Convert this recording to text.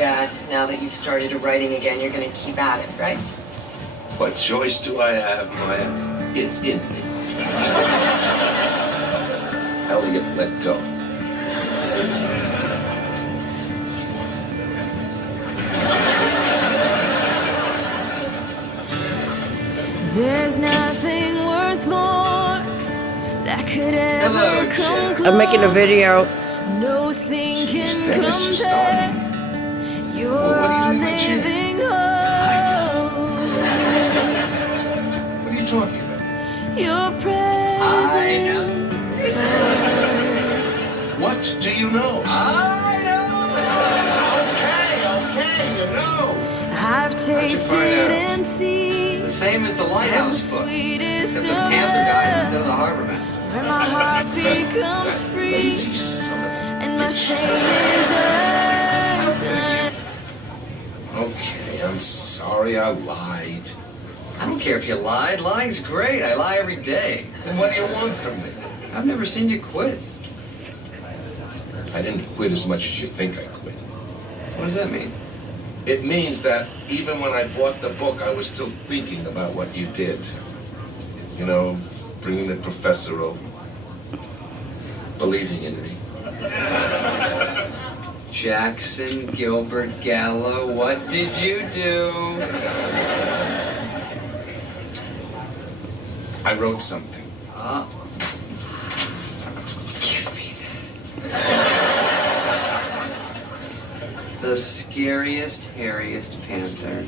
Dad, now that you've started writing again, you're going to keep at it, right? What choice do I have, Maya? It's in me. Elliot, let go. There's nothing worth more that could ever come close. I'm making a video. Nothing can Dennis is compare. starting. You're Well, what are you doing with living hope. What are you talking about? Your presence. What do you know? Okay, you know. I've tasted and seen The same as the as Lighthouse the book, sweetest except of the Panther guys love, instead of the Harbor Master. where my heart becomes free Lazy son of a... and my shame is undone. Okay, I'm sorry I lied. I don't care if you lied. Lying's great. I lie every day. Then what do you want from me? I've never seen you quit. I didn't quit as much as you think I quit. What does that mean? It means that even when I bought the book, I was still thinking about what you did. You know, bringing the professor over, believing in me. Jackson Gilbert Gallo, what did you do? I wrote something. Give me that. The scariest, hairiest panther.